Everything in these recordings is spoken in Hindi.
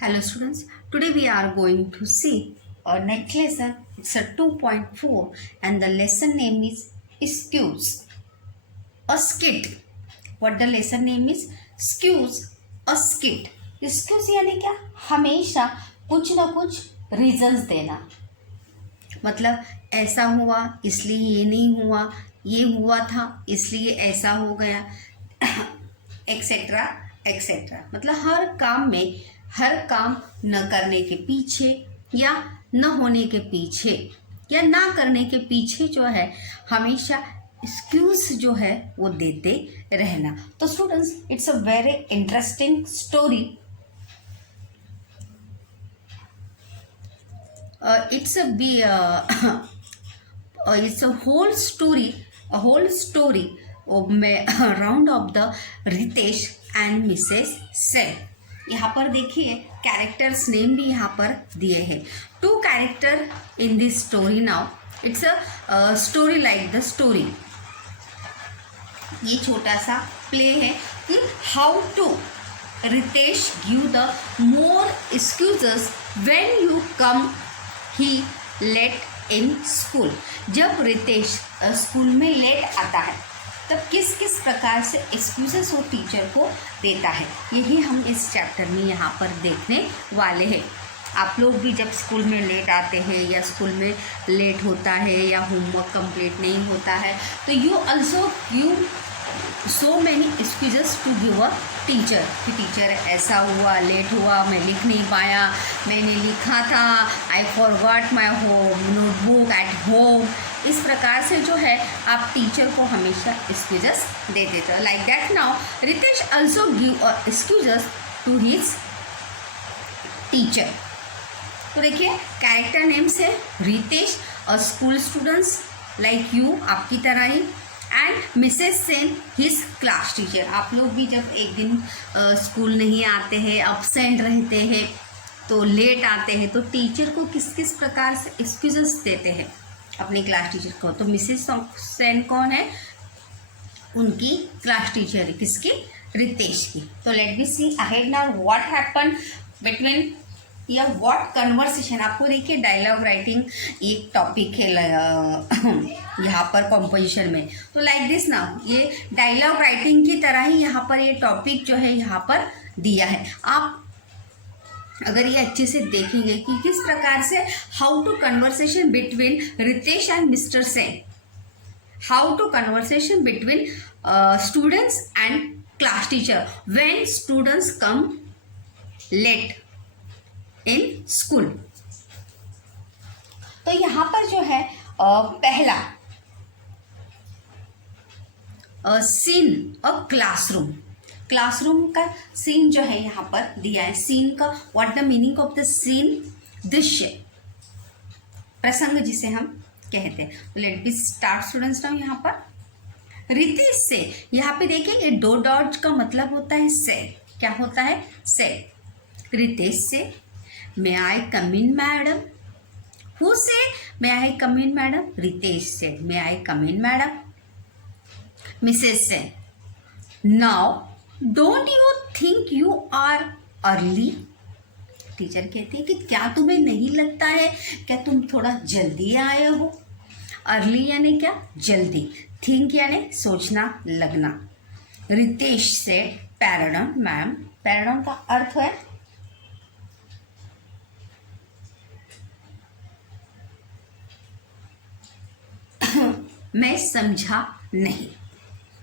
Hello students, today we are going to see our next lesson. It's a 2.4 and the lesson name is Excuse a Skit. What the lesson name is? Excuse a Skit. Excuse यानी क्या? हमेशा कुछ ना कुछ रीजंस देना, मतलब ऐसा हुआ इसलिए ये नहीं हुआ, ये हुआ था इसलिए ऐसा हो गया, एक्सेट्रा एक्सेट्रा। मतलब हर काम न करने के पीछे या न होने के पीछे या ना करने के पीछे जो है हमेशा एक्सक्यूज जो है वो देते रहना। तो students, it's a very interesting story. It's a whole story around of the Ritesh and Mrs. Sen। यहाँ पर देखिए कैरेक्टर्स नेम भी यहाँ पर दिए हैं। 2 character in this story. Now it's a story like the story. ये छोटा सा प्ले है कि how to Ritesh give the more excuses when you come he late in school. जब रितेश स्कूल में लेट आता है तब किस किस प्रकार से एक्सक्यूजेस वो टीचर को देता है, यही हम इस चैप्टर में यहाँ पर देखने वाले हैं। आप लोग भी जब स्कूल में लेट आते हैं या स्कूल में लेट होता है या होमवर्क कंप्लीट नहीं होता है तो you also give so many excuses to give a teacher कि टीचर ऐसा हुआ, लेट हुआ, मैं लिख नहीं पाया, मैंने लिखा था, I forgot my home notebook at home. इस प्रकार से जो है आप टीचर को हमेशा एक्सक्यूजेस दे देते हो। Like that now Ritesh also give a excuses to his teacher. तो देखिए कैरेक्टर नेम्स है Ritesh, a school students like you, आपकी तरह ही, and Mrs Sen his class teacher. आप लोग भी जब एक दिन स्कूल नहीं आते हैं, अब्सेंट रहते हैं, तो लेट आते हैं, तो टीचर को किस किस प्रकार से एक्सक्यूजेस देते हैं अपने क्लास टीचर को। तो मिसेस सेन कौन है? उनकी क्लास टीचर, किसकी? रितेश की। तो let me see ahead now what happen between या व्हाट कन्वर्सेशन। आपको देखिए डायलॉग राइटिंग एक टॉपिक है यहाँ पर कॉम्पोजिशन में। तो लाइक दिस ना, ये डायलॉग राइटिंग की तरह ही यहाँ पर ये टॉपिक जो है यहाँ पर दिया है। आप अगर ये अच्छे से देखेंगे कि किस प्रकार से how to conversation between Ritesh and mister Sen, how to conversation between students and class teacher when students come late in school. तो यहाँ पर जो है पहला सीन अ क्लासरूम। क्लासरूम का सीन जो है यहाँ पर दिया है। सीन का what the meaning of the scene? दृश्य, प्रसंग जिसे हम कहते हैं। तो let be start students now. यहाँ पर रितेश से, यहाँ पे देखिए ये 2 डॉट का मतलब होता है से। क्या होता है? से। रितेश से may I come in madam. Who से may I come in madam? Ritesh से may I come in madam. Mrs से now don't you think you are early. Teacher कहती है कि क्या तुम्हें नहीं लगता है क्या तुम थोड़ा जल्दी आए हो? अर्ली यानी क्या? जल्दी। थिंक यानी सोचना, लगना। रितेश से पैराडॉन मैम, पैराडॉन का अर्थ है मैं समझा नहीं।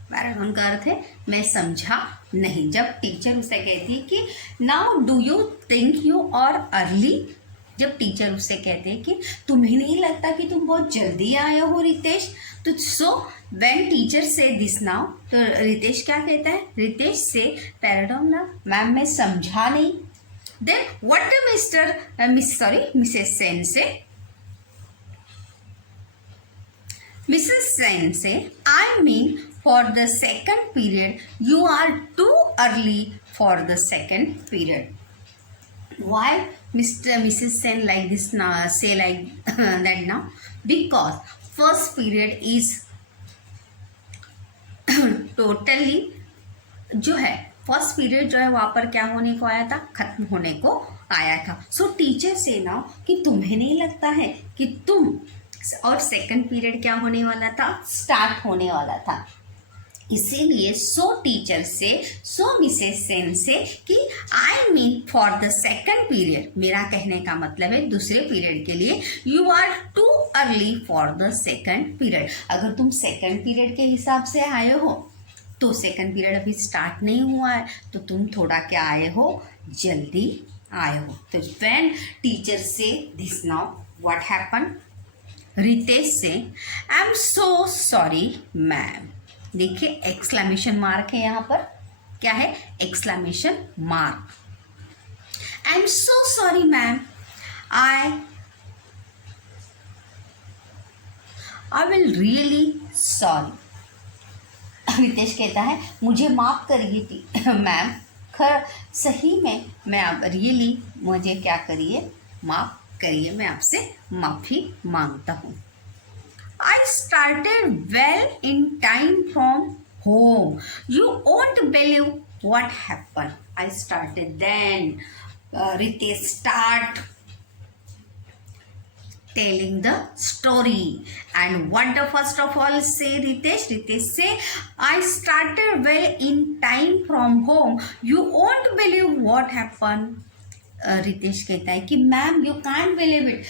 पैराडॉन का अर्थ है मैं समझा नहीं। जब टीचर उसे कहती है कि now do you think you are early, जब टीचर उससे कहते हैं कि तुम्हें नहीं लगता कि तुम बहुत जल्दी आए हो रितेश, तो so when teacher say this now, तो रितेश क्या कहता है? रितेश से पैराडॉन ना मैम मैं समझा नहीं। देन व्हाट मिसेस सेन से, Mrs. Sen say, I mean for the second period, you are too early for the second period. Why Mrs. Sen like this now, say like that now? Because first period is totally जो है फर्स्ट पीरियड जो है वहाँ पर क्या होने को आया था, खत्म होने को आया था. सो टीचर से नाउ कि तुम्हें नहीं लगता है कि तुम, और सेकंड पीरियड क्या होने वाला था, स्टार्ट होने वाला था. इसीलिए सो टीचर से, सो मिसेस सेन से कि I mean for the second period, मेरा कहने का मतलब है दूसरे पीरियड के लिए, you are too early for the second period. अगर तुम सेकंड पीरियड के हिसाब से आए हो तो सेकंड पीरियड अभी स्टार्ट नहीं हुआ है, तो तुम थोड़ा क्या आए हो, जल्दी आए हो. तो when teacher say this now what happen, Ritesh say I am so sorry ma'am. देखिए एक्सक्लेमेशन मार्क है यहाँ पर, क्या है, exclamation mark. I am so sorry ma'am, I will really sorry. Ritesh कहता है मुझे माफ़ करिए मैम, सही में मैं आप रियली, मुझे क्या करिए, माफ़ करिए, मैं आपसे माफ़ी मांगता हूँ. I started well in time from home. You won't believe what happened. I started then. Ritesh start telling the story. And what the first of all say Ritesh? Ritesh say, I started well in time from home. You won't believe what happened. Ritesh कहता है कि ma'am you can't believe it,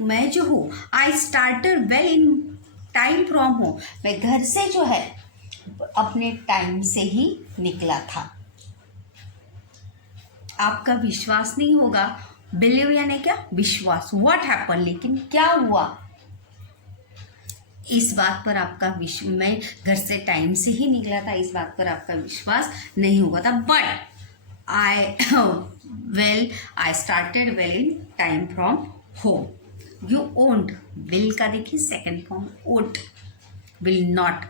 मैं जो हूँ, I started well in time from home, मैं घर से जो है अपने टाइम से ही निकला था. आपका विश्वास नहीं होगा, बिलीव यानी क्या, विश्वास. व्हाट हैपन, लेकिन क्या हुआ, इस बात पर आपका मैं घर से टाइम से ही निकला था, इस बात पर आपका विश्वास नहीं हुआ था. But I started well in time from home. You won't, will का देखिए second form, won't, will not,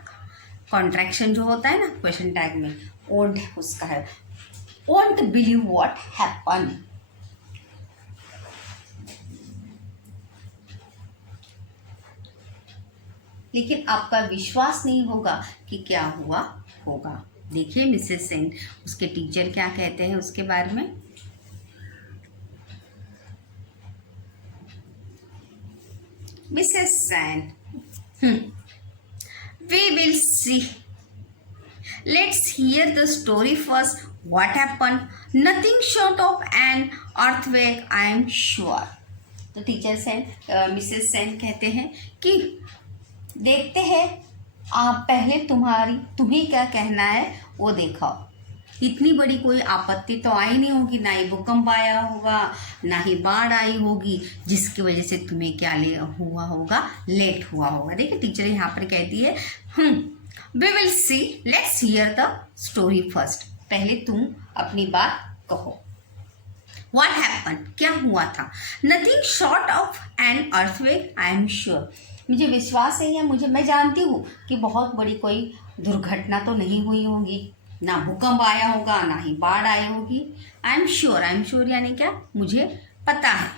contraction जो होता है ना क्वेश्चन टैग में, won't उसका है. won't believe what happened. लेकिन आपका विश्वास नहीं होगा कि क्या हुआ होगा. देखिए मिसेस सेन, उसके टीचर क्या कहते हैं उसके बारे में. Mrs Sen, we will see, let's hear the story first. What happen, nothing short of an earthquake, I am sure. तो टीचर सेन, मिसेस सेन कहते हैं कि देखते हैं, आप पहले तुम्हें क्या कहना है वो दिखाओ. इतनी बड़ी कोई आपत्ति तो आई नहीं होगी, ना ही भूकंप आया होगा, ना ही बाढ़ आई होगी, जिसकी वजह से तुम्हें क्या हुआ होगा, लेट हुआ होगा. देखिए टीचर यहाँ पर कहती है, we will see, let's hear the story first. पहले तुम अपनी बात कहो. व्हाट हैपन, क्या हुआ था. Nothing short of an earthquake, I am sure. मुझे विश्वास है, या मैं जानती हूँ कि बहुत बड़ी कोई दुर्घटना तो नहीं हुई होगी, ना भूकंप आया होगा, ना ही बाढ़ आई होगी. आई एम श्योर यानी क्या, मुझे पता है.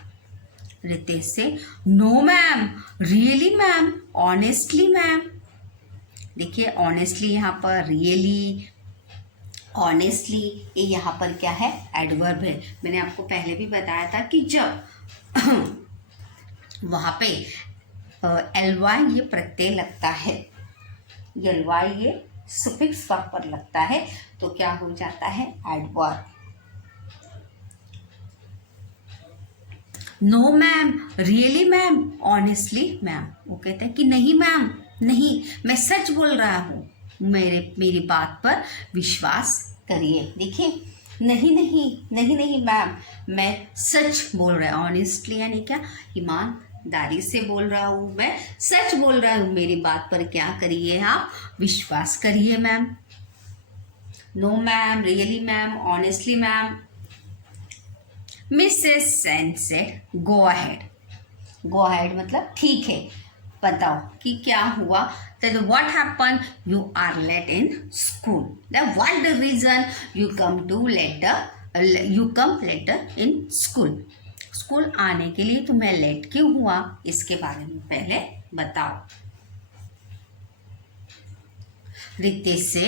रितेश से, no ma'am, really ma'am, honestly ma'am. देखिए ऑनेस्टली यहाँ पर, रियली, ऑनेस्टली, ये यहाँ पर क्या है, एडवर्ब है. मैंने आपको पहले भी बताया था कि जब वहाँ पे एलवाई ये प्रत्यय लगता है, एलवाई ये सुफिक्स वर्ब पर लगता है, तो क्या हो जाता है, adverb. No ma'am, really ma'am, honestly ma'am. वो कहते हैं कि नहीं मैम, नहीं, मैं सच बोल रहा हूँ, मेरी बात पर विश्वास करिए. देखिए, नहीं मैम, मैं सच बोल रहा हूँ. ऑनेस्टली यानी क्या, ईमानदारी से बोल रहा हूँ, मैं सच बोल रहा हूँ, मेरी बात पर क्या करिए, आप विश्वास करिए ma'am. No ma'am, really ma'am, honestly ma'am. Mrs Sen said, go ahead मतलब ठीक है, बताओ कि क्या हुआ. Then what happened? You are late in school. Then what the reason you come later in school? School आने के लिए तुम्हें लेट क्यों हुआ, इसके बारे में पहले बताओ. रितेश से,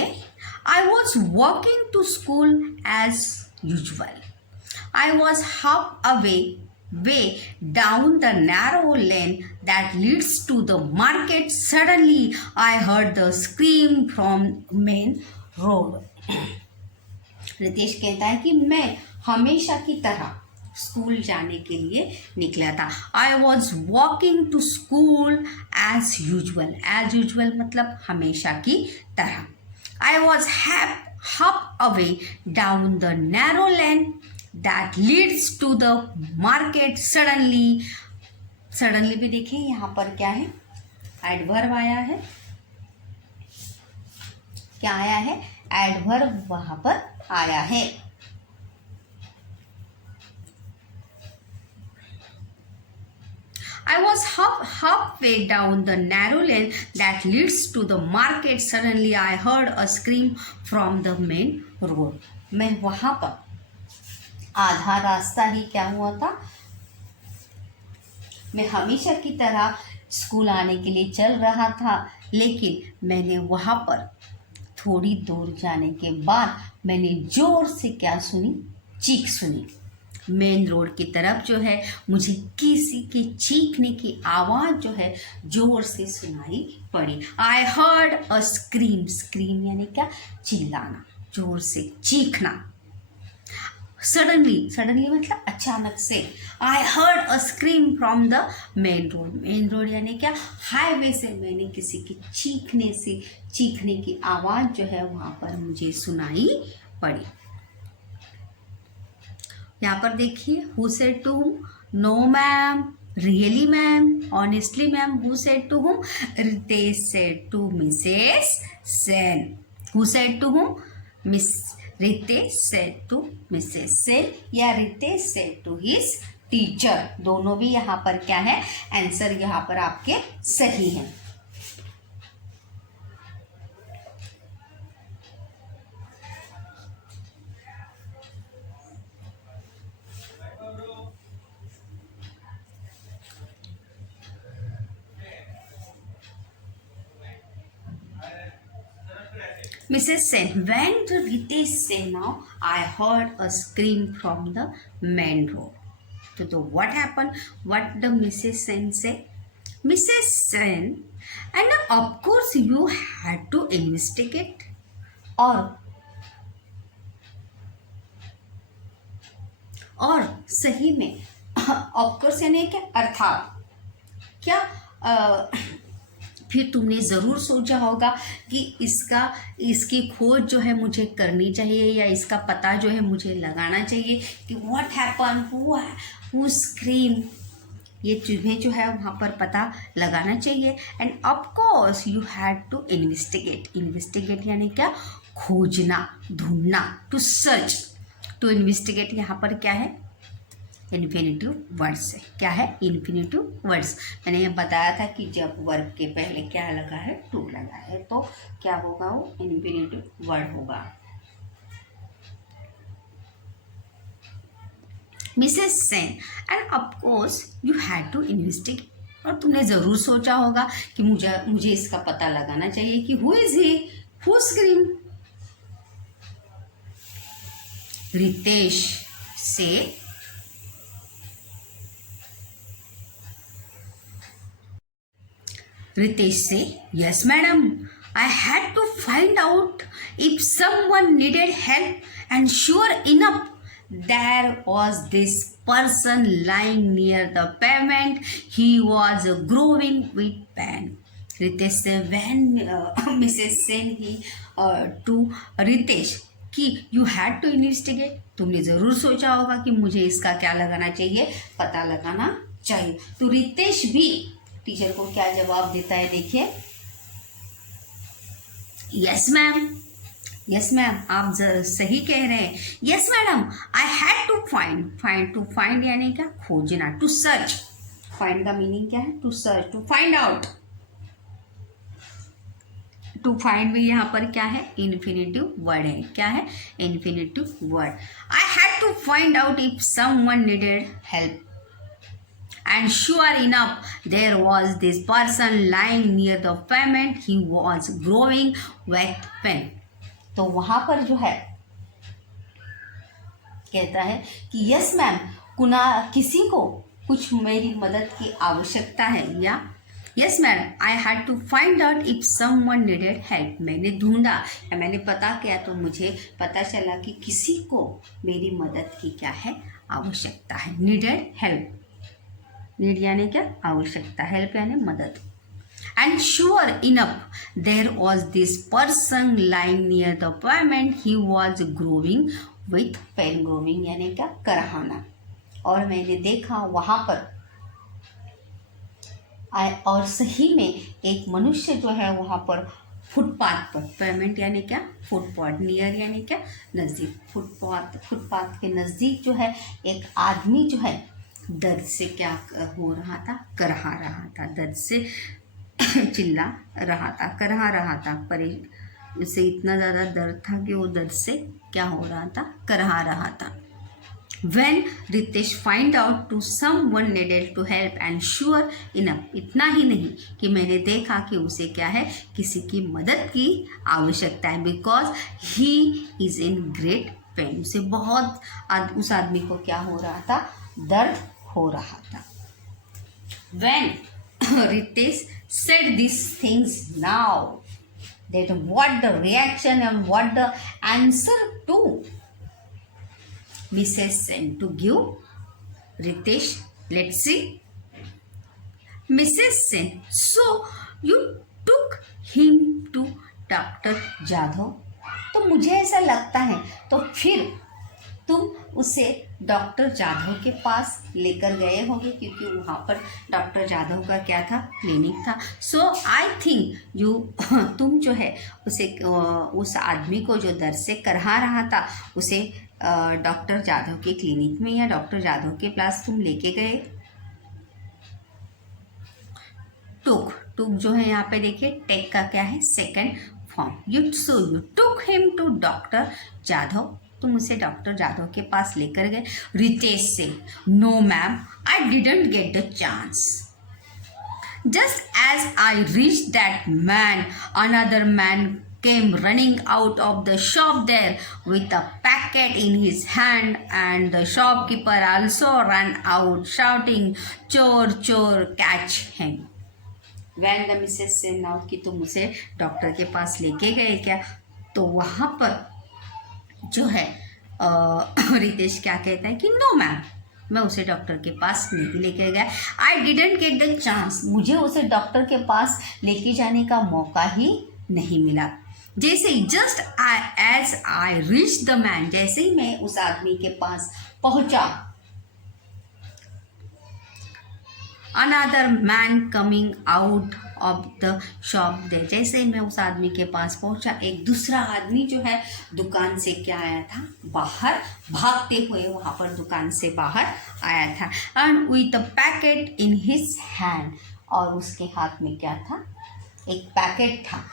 I was walking to school as usual. I was half way down the narrow lane that leads to the market. Suddenly, I heard the scream from main road. Ritesh कहता है कि मैं हमेशा की तरह स्कूल जाने के लिए निकला था. I was walking to school as usual मतलब हमेशा की तरह. I was half away down the narrow lane that leads to the market. Suddenly भी देखिए यहाँ पर क्या है, एडवर्ब आया है. क्या आया है? एडवर्ब वहां पर आया है. I was halfway down the narrow lane that leads to the market. Suddenly I heard a scream from the main road. मैं वहां पर आधा रास्ता ही क्या हुआ था, मैं हमेशा की तरह स्कूल आने के लिए चल रहा था, लेकिन मैंने वहां पर थोड़ी दूर जाने के बाद मैंने जोर से क्या सुनी, चीख सुनी. मेन रोड की तरफ जो है मुझे किसी के चीखने की आवाज़ जो है जोर से सुनाई पड़ी. आई हर्ड अ स्क्रीम यानी क्या, चिल्लाना, जोर से चीखना. सडनली मतलब अचानक से. I heard a scream from the main road यानी क्या, हाईवे से मैंने किसी के चीखने की आवाज़ जो है वहाँ पर मुझे सुनाई पड़ी. यहाँ पर देखिए, who said to whom, no ma'am, really ma'am, honestly ma'am. Who said to whom, Ritesh said to Mrs Sen. Who said to whom, Ritesh said to Mrs Sen या Ritesh said to his teacher. दोनों भी यहाँ पर क्या है, आंसर यहाँ पर आपके सही हैं. Mrs. Sen, when did Ritesh say now? I heard a scream from the main road. So what happened? What the Mrs. Sen say? Mrs. Sen, and of course you had to investigate. और सही में of course यानी क्या, अर्थात क्या फिर तुमने ज़रूर सोचा होगा कि इसकी खोज जो है मुझे करनी चाहिए या इसका पता जो है मुझे लगाना चाहिए कि व्हाट हैपन, हु स्क्रीम, ये तुम्हें जो है वहाँ पर पता लगाना चाहिए. And of course you had to investigate यानी क्या, खोजना, ढूंढना. टू सर्च, टू इन्वेस्टिगेट यहाँ पर क्या है, इन्फिनेटिव वर्ड्स है. क्या है, इन्फिनेटिव वर्ड्स. मैंने ये बताया था कि जब वर्ब के पहले क्या लगा है, टू लगा है, तो क्या होगा, वो इन्फिनेटिव वर्ड होगा. Mrs Sen, and of course you had to investigate, और तुमने ज़रूर सोचा होगा कि मुझे इसका पता लगाना चाहिए कि who is he, who scream. Ritesh से Ritesh say, yes madam, I had to find out if someone needed help, and sure enough, there was this person lying near the pavement. He was growing with pain. Ritesh say, when Mrs. Sen he to Ritesh कि you had to investigate, तुमने ज़रूर सोचा होगा कि मुझे इसका क्या लगाना चाहिए, पता लगाना चाहिए. तो रितेश भी टीचर को क्या जवाब देता है, देखिए. यस मैम, आप सही कह रहे हैं. Yes madam, I had to find यानी क्या, खोजना. टू सर्च, फाइंड का मीनिंग क्या है, to search, to find out. To find भी यहाँ पर क्या है, इन्फिनेटिव वर्ड है. क्या है, infinitive word. I had to find out if someone needed help, and sure enough, there was this person lying near the pavement. He was growing with pain. तो वहाँ पर जो है कहता है कि यस मैम, किसी को कुछ मेरी मदद की आवश्यकता है, या yes ma'am I had to find out if someone needed help. मैंने ढूंढा या मैंने पता किया तो मुझे पता चला कि किसी को मेरी मदद की क्या है, आवश्यकता है। नीडेड हेल्प, नीड यानी क्या, आवश्यकता, हेल्प यानी मदद। And sure enough, there was this person lying near the pavement. He was grooving with pen. Grooving यानी क्या, करहाना। और मैंने देखा वहाँ पर और सही में एक मनुष्य जो है वहाँ पर फुटपाथ पर, पेमेंट यानी क्या, फुटपाथ, नियर यानी क्या, नज़दीक, फुटपाथ के नज़दीक जो है एक आदमी जो है दर्द से क्या हो रहा था, करहा रहा था, दर्द से चिल्ला रहा था, करहा रहा था, उसे इतना ज़्यादा दर्द था कि वो दर्द से क्या हो रहा था, करहा रहा था। When Ritesh find out to someone needed to help and sure enough, इतना ही नहीं कि मैंने देखा कि उसे क्या है, किसी की मदद की आवश्यकता है, because he is in great pen. उसे बहुत, उस आदमी को क्या हो रहा था, दर्द हो रहा था। When Ritesh said these things now, that what the reaction and what the answer to Mrs. Sen to give Ritesh. Let's see. Mrs. Sen, so you took him to Dr. Jadhav. तो मुझे ऐसा लगता है तो फिर तुम उसे डॉक्टर जाधव के पास लेकर गए होंगे, क्योंकि वहाँ पर डॉक्टर जाधव का क्या था, क्लिनिक था। सो आई थिंक यू, तुम जो है उसे, उस आदमी को जो दर्द से करहा रहा था उसे डॉक्टर जाधव के क्लिनिक में या डॉक्टर जाधव के पास तुम लेके गए। टुक जो है यहाँ पे देखिए, टेक का क्या है, second form. You took him to doctor Jadhav, तुम उसे डॉक्टर जाधव के पास लेकर गए। रितेश से, no ma'am I didn't get the chance. Just as I reach that man, another man came running out of the shop there with a packet in his hand, and the shopkeeper also ran out shouting, chor chor, catch him. When the Mrs. Sen out कि तुम उसे डॉक्टर के पास लेके गए क्या, तो वहाँ पर जो है रितेश क्या कहता है कि नो मैम, मैं उसे डॉक्टर के पास नहीं लेके गया। आई डिडंट गेट द चांस, मुझे उसे डॉक्टर के पास लेके जाने का मौका ही नहीं मिला। जैसे ही just as I reach the man, जैसे ही मैं उस आदमी के पास पहुंचा, another man coming out of the shop there, जैसे ही मैं उस आदमी के पास पहुंचा, एक दूसरा आदमी जो है दुकान से क्या आया था, बाहर भागते हुए वहाँ पर दुकान से बाहर आया था। And with a packet in his hand, और उसके हाथ में क्या था, एक पैकेट था,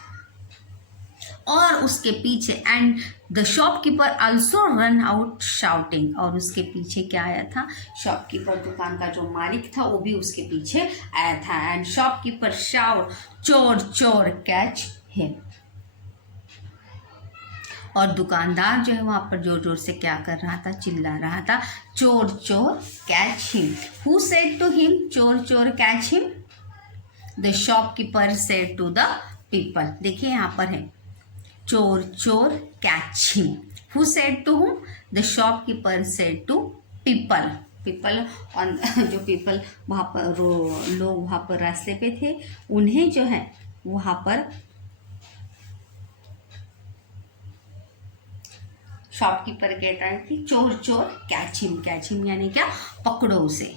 और उसके पीछे and the shopkeeper also run out shouting, और उसके पीछे क्या आया था, शॉपकीपर, दुकान का जो मालिक था वो भी उसके पीछे आया था। एंड शॉपकीपर शाउट, चोर चोर, कैच हिम, और दुकानदार जो है वहाँ पर जोर जोर से क्या कर रहा था, चिल्ला रहा था, चोर चोर, catch him. Who said to him, चोर चोर, catch him? The shopkeeper said to the people. देखिए यहाँ पर है, चोर चोर, catch him. Who said to whom? The shopkeeper said to people. People on, जो पीपल वहाँ पर लोग वहाँ पर रास्ते पे थे, उन्हें जो है वहाँ पर शॉपकीपर कहता है कि चोर चोर, कैच हिम। कैच हिम यानी क्या, पकड़ो उसे।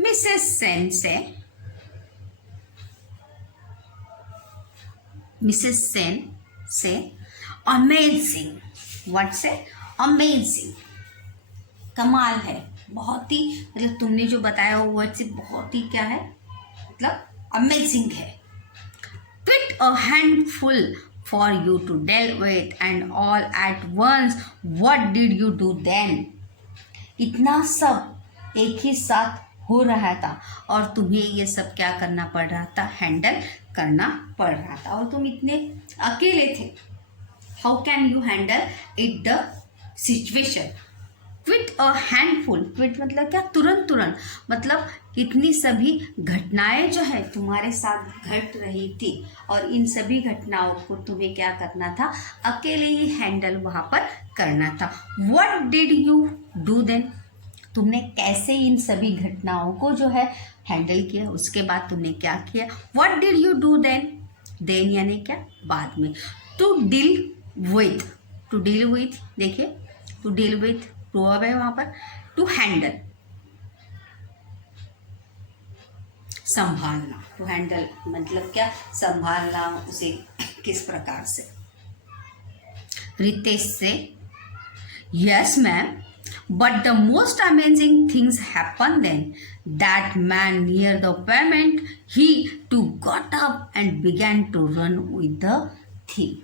मिसेस सेन से, मिसेस सेन से अमेजिंग, व्हाट से, अमेजिंग, कमाल है, बहुत ही, मतलब तुमने जो बताया वो वर्ड से बहुत ही क्या है, मतलब अमेजिंग है। Put a handful for you to deal with and all at once, what did you do then? इतना सब एक ही साथ हो रहा था और तुम्हें ये सब क्या करना पड़ रहा था, हैंडल करना पड़ रहा था और तुम इतने अकेले थे. How can you handle it the situation. Quit a handful. Quit मतलब क्या, तुरंत तुरंत, मतलब इतनी सभी घटनाएं जो है तुम्हारे साथ घट रही थी और इन सभी घटनाओं को तुम्हें क्या करना था, अकेले ही हैंडल वहाँ पर करना था. What did you do then. तुमने कैसे इन सभी घटनाओं को जो है हैंडल किया, उसके बाद तुमने क्या किया. What did you do then. Then यानी क्या, बाद में. To deal with. To deal with, देखिए टू डील विथ प्रोवर्ब है वहां पर. टू हैंडल, संभालना. टू हैंडल मतलब क्या, संभालना उसे किस प्रकार से. रितेश से, yes ma'am, but the most amazing things happen then. That man near the pavement he too got up and began to run with the thing.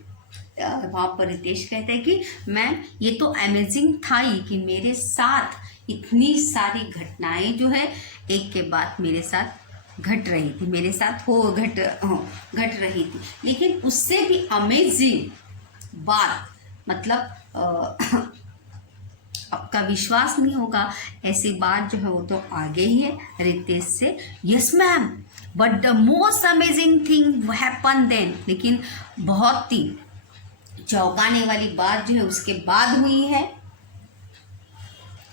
वहाँ पर रितेश कहते हैं कि मैम ये तो अमेजिंग था ही कि मेरे साथ इतनी सारी घटनाएं जो है एक के बाद मेरे साथ घट रही थी, मेरे साथ घट रही थी. लेकिन उससे भी अमेजिंग बात, मतलब आपका विश्वास नहीं होगा ऐसी बात जो है वो तो आगे ही है रितेश से. Yes ma'am, but the most amazing thing happen then. लेकिन बहुत ही चौंकाने वाली बात जो है उसके बाद हुई है.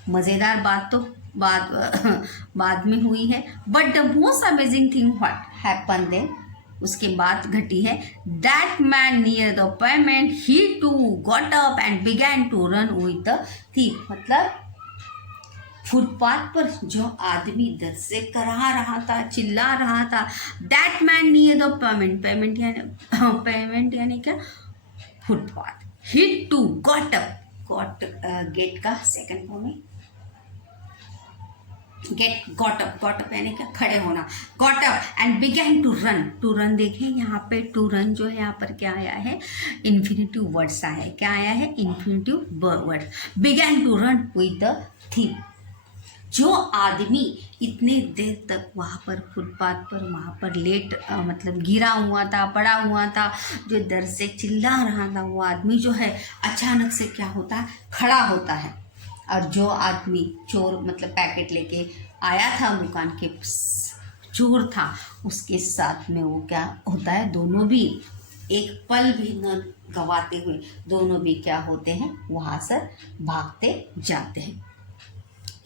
मज़ेदार बात तो बाद में हुई है. But the most amazing thing what happen then, उसके बाद घटी है. That man near the pavement he too got up and began to run with the thief. मतलब फुटपाथ पर जो आदमी दर्द से कराह रहा था, चिल्ला रहा था. That man near the pavement. Pavement यानी क्या, footpath. He too got up. Got get का सेकंड फॉर्म है गेट. गॉट अप यानी क्या, खड़े होना. Got up and began to run. To run देखें यहाँ पे, टू रन जो है यहाँ पर क्या आया है, इन्फिनेटिव वर्ड्स आया है. क्या आया है, infinitive word. Began to run with the thing. जो आदमी इतने देर तक वहाँ पर फुटपाथ पर वहाँ पर मतलब गिरा हुआ था, पड़ा हुआ था, जो दर्द से चिल्ला रहा था, वो आदमी जो है अचानक से क्या होता है, खड़ा होता है. और जो आदमी चोर मतलब पैकेट लेके आया था दुकान के, चोर था, उसके साथ में वो क्या होता है, दोनों भी एक पल भी न गवाते हुए दोनों भी क्या होते हैं, वहाँ से भागते जाते हैं.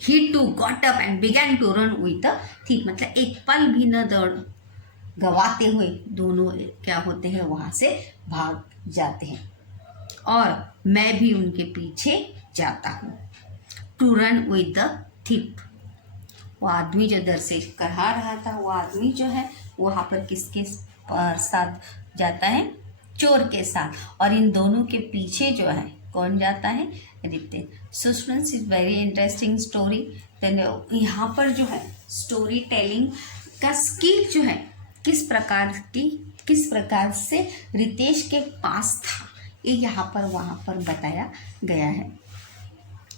He too got up and began to run with the thief. मतलब एक पल भी न दौड़ गवाते हुए दोनों क्या होते हैं, वहाँ से भाग जाते हैं. और मैं भी उनके पीछे जाता हूँ. To run with the thief. वो आदमी जो दर से करा रहा था, वो आदमी जो है वहाँ पर किसके साथ जाता है, चोर के साथ. और इन दोनों के पीछे जो है कौन जाता है, Ritesh. So students, is very interesting story. Then यहाँ पर जो है स्टोरी टेलिंग का स्किल जो है किस प्रकार से रितेश के पास था, ये यहाँ पर वहाँ पर बताया गया है.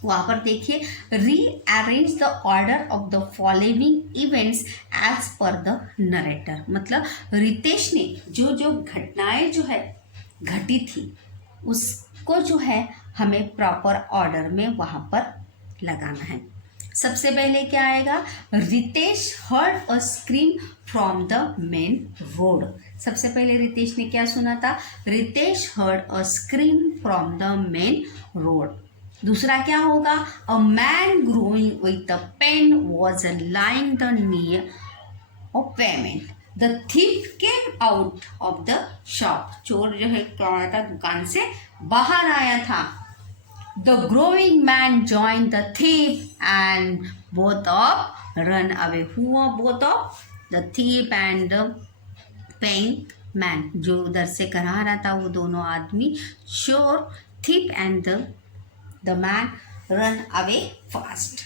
वहाँ पर देखिए, rearrange the order of the following events as per the narrator. मतलब रितेश ने जो जो घटनाएं जो है घटी थी उसको जो है हमें प्रॉपर ऑर्डर में वहाँ पर लगाना है. सबसे पहले क्या आएगा, Ritesh heard a scream from the main road. सबसे पहले रितेश ने क्या सुना था, Ritesh heard a scream from the main road. दूसरा क्या होगा, a man groaning with the pain was lying the near of pavement. The thief came out of the shop. चोर जो है क्या आया था, दुकान से बाहर आया था. The growing man join the thief and both of run away. हुआ both of the thief and the paying man. जो उधर से करा रहा था वो दोनों आदमी, चोर, thief and the man run away fast.